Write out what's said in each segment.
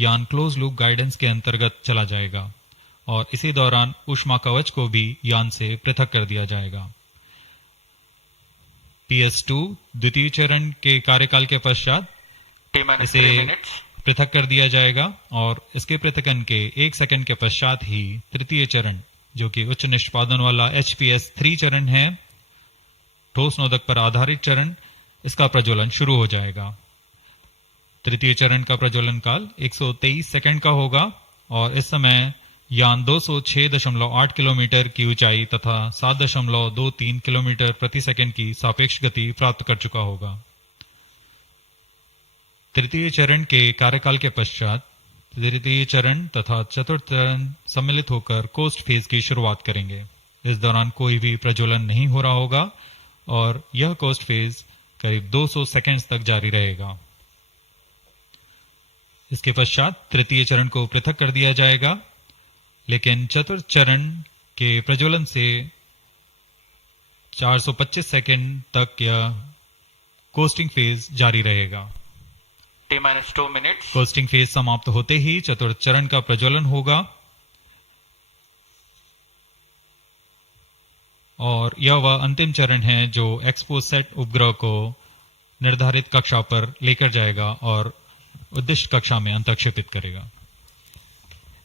यान close loop guidance के अंतर्गत चला जाएगा और इसी दौरान ऊष्मा कवच को भी यान से पृथक कर दिया जाएगा। PS2 द्वितीय चरण के कार्यकाल के पश्चात इसे पृथक कर दिया जाएगा और इसके पृथकन के 1 सेकंड के पश्चात ही तृतीय चरण, जो कि उच्च निष्पादन वाला HPS3 चरण है, ठोस नोदक पर आधारित चरण, इसका प्रज्वलन शुरू हो जाएगा। तृतीय चरण का प्रज्वलन काल 123 सेकंड का होगा और इस समय यान 206.8 किलोमीटर की ऊंचाई तथा 7.23 किलोमीटर प्रति सेकंड की सापेक्ष गति प्राप्त कर चुका होगा। तृतीय चरण के कार्यकाल के पश्चात तृतीय चरण तथा चतुर्थ चरण सम्मिलित होकर कोस्ट फेज की शुरुआत करेंगे। इस दौरान कोई भी प्रज्वलन नहीं हो रहा होगा और यह कोस्ट फेज करीब 200 सेकंड्स तक जारी रहेगा। इसके पश्चात तृतीय चरण को पृथक कर दिया जाएगा, लेकिन चतुर्थ चरण के प्रज्वलन से 425 सेकंड तक यह कोस्टिंग फेज जारी रहेगा। T-2 minutes. कोस्टिंग फेज समाप्त होते ही चतुर्थ चरण का प्रज्वलन होगा और यह वह अंतिम चरण है जो एक्सपोसेट उपग्रह को निर्धारित कक्षा पर लेकर जाएगा और उद्दिष्ट कक्षा में अंतक्षेपित करेगा।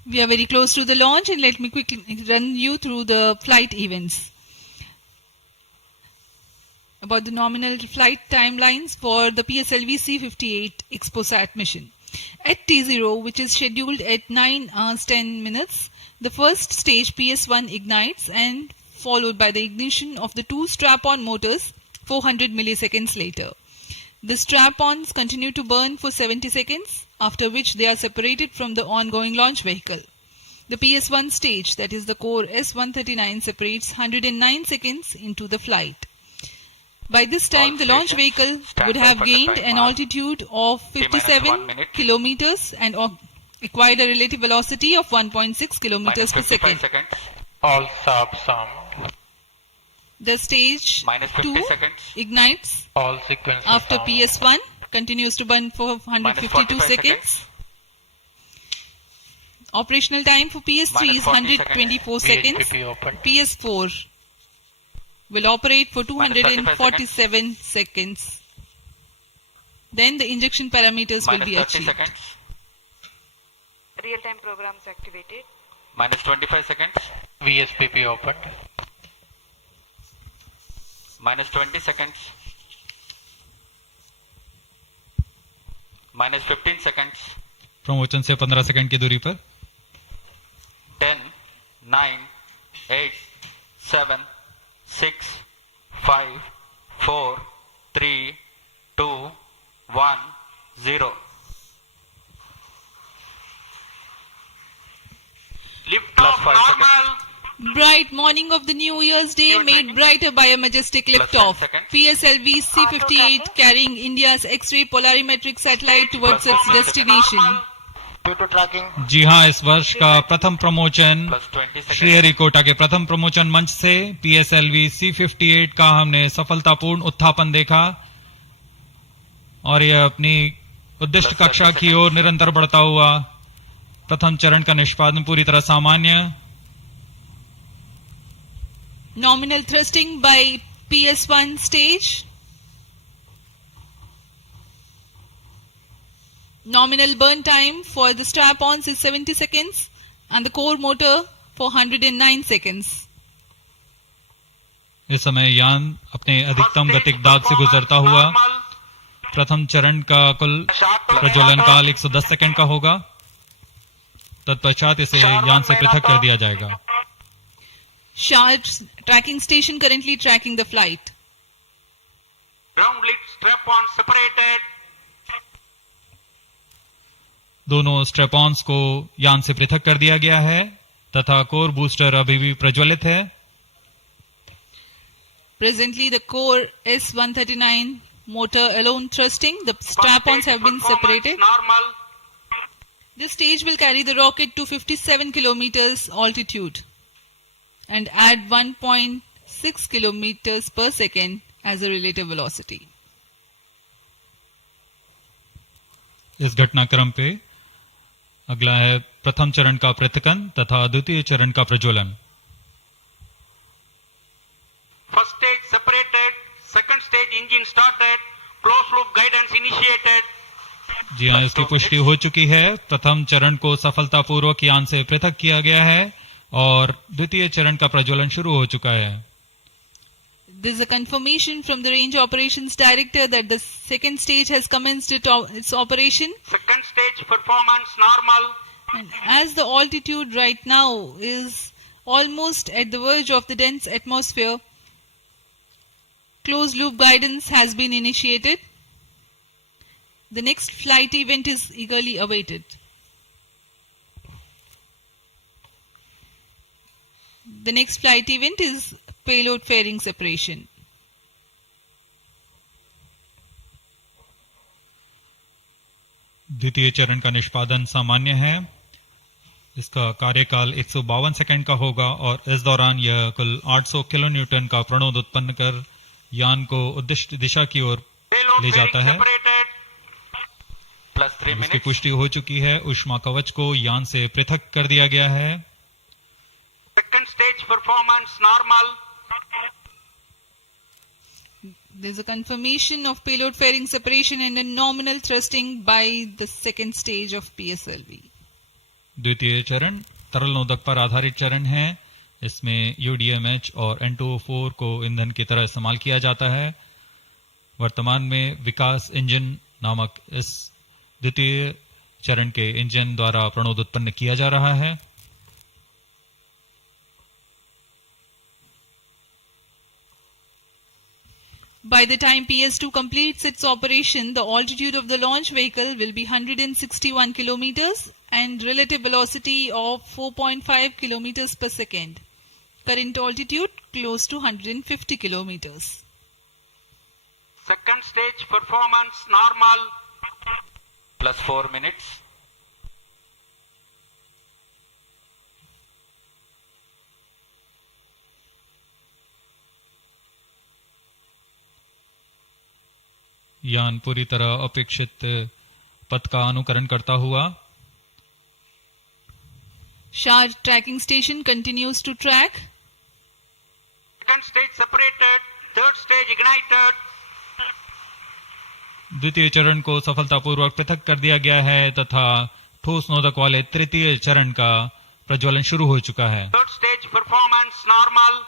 We are very close to the launch and let me quickly run you through the flight events. About the nominal flight timelines for the PSLV C-58 Exposat mission. At T0, which is scheduled at 9 hours 10 minutes, the first stage PS1 ignites and followed by the ignition of the two strap-on motors 400 milliseconds later. The strap-ons continue to burn for 70 seconds, after which they are separated from the ongoing launch vehicle. The PS1 stage, that is the core S-139, separates 109 seconds into the flight. By this time, the launch vehicle would have gained an altitude of 57 kilometers and acquired a relative velocity of 1.6 kilometers per second. All subs armed. The stage 2 ignites All sequences after armed. PS1, continues to burn for 152 seconds. Operational time for PS3 is 124 seconds. VHPP open. PS4 will operate for 247 seconds. Then the injection parameters will be 30 achieved. seconds. Real-time programs activated. Minus 25 seconds. VSPP opened. Minus 20 seconds. Minus 15 seconds. प्रमोचन से 15 second की दूरी पर 10, 9, 8, 7, 6, 5, 4, 3, 2, 1, 0. Lift Plus off 5 normal. Bright morning of the New Year's Day made brighter by a majestic Plus 10 liftoff. seconds. PSLV C-58 carrying India's X-ray polarimetric satellite towards Plus its 10 destination. Due to tracking, जी हाँ, इस वर्ष का प्रथम प्रमोचन Plus 20 seconds. Sriharikota के प्रथम प्रमोचन मंच से PSLV C-58 का हमने सफलतापूर्ण उत्थापन देखा और यह अपनी उद्दिष्ट Plus 30 कक्षा की ओर निरंतर बढ़ता हुआ। प्रथम चरण का निष्पादन पूरी तरह सामान्य। Nominal thrusting by PS1 stage. Nominal burn time for the strap-ons is 70 seconds and the core motor for 109 seconds. इस समय यान अपने अधिकतम गतिक दाब से गुजरता हुआ। प्रथम चरण का कुल प्रज्वलन काल 110 सेकंड का होगा। तत्पश्चात इसे यान से पृथक कर दिया जाएगा। Sharp's tracking station currently tracking the flight. ground lead strap-on separated. दोनों स्ट्रेपॉन्स को यान से पृथक कर दिया गया है तथा कोर बूस्टर अभी भी प्रज्वलित है। Presently, the core S-139 motor alone thrusting. The strap-ons have been separated. Normal. This stage will carry the rocket to 57 kilometers altitude and add 1.6 kilometers per second as a relative velocity. इस घटनाक्रम पे अगला है प्रथम चरण का पृथक्करण तथा द्वितीय चरण का प्रज्वलन। First stage separated, second stage engine started, closed loop guidance initiated. जी हाँ, इसकी पुष्टि हो चुकी है। प्रथम चरण को सफलतापूर्वक यान से पृथक किया गया है और द्वितीय चरण का प्रज्वलन शुरू हो चुका है। There is a confirmation from the Range Operations Director that the second stage has commenced its operation. Second stage performance normal. And as the altitude right now is almost at the verge of the dense atmosphere, closed loop guidance has been initiated. The next flight event is eagerly awaited. The next flight event is payload fairing separation. द्वितीय चरण का निष्पादन सामान्य है। इसका कार्यकाल 152 second का होगा और इस दौरान यह कुल 800 किलो न्यूटन का प्रणोद उत्पन्न कर यान को उद्दिष्ट दिशा की ओर Payload ले जाता fairing है। separated. Plus 3 इसकी minutes. पुष्टि हो चुकी है। ऊष्मा कवच को यान से पृथक कर दिया गया है। Second stage performance normal. There is a confirmation of payload fairing separation and a nominal thrusting by the second stage of PSLV. द्वितीय चरण तरल नोदक पर आधारित चरण है। इसमें UDMH और N2O4 को ईंधन की तरह इस्तेमाल किया जाता है। वर्तमान में विकास इंजन नामक इस द्वितीय चरण के इंजन द्वारा प्रणोद उत्पन्न किया जा रहा है। By the time PS2 completes its operation, the altitude of the launch vehicle will be 161 kilometers and relative velocity of 4.5 kilometers per second. Current altitude close to 150 kilometers. Second stage performance normal. Plus 4 minutes. यान पूरी तरह अपेक्षित पथ का अनुकरण करता हुआ Shah tracking station continues to track. Second stage separated. Third stage ignited. द्वितीय चरण को सफलतापूर्वक पृथक कर दिया गया है तथा ठोस नोदक वाले तृतीय चरण का प्रज्वलन शुरू हो चुका है। Third stage performance normal.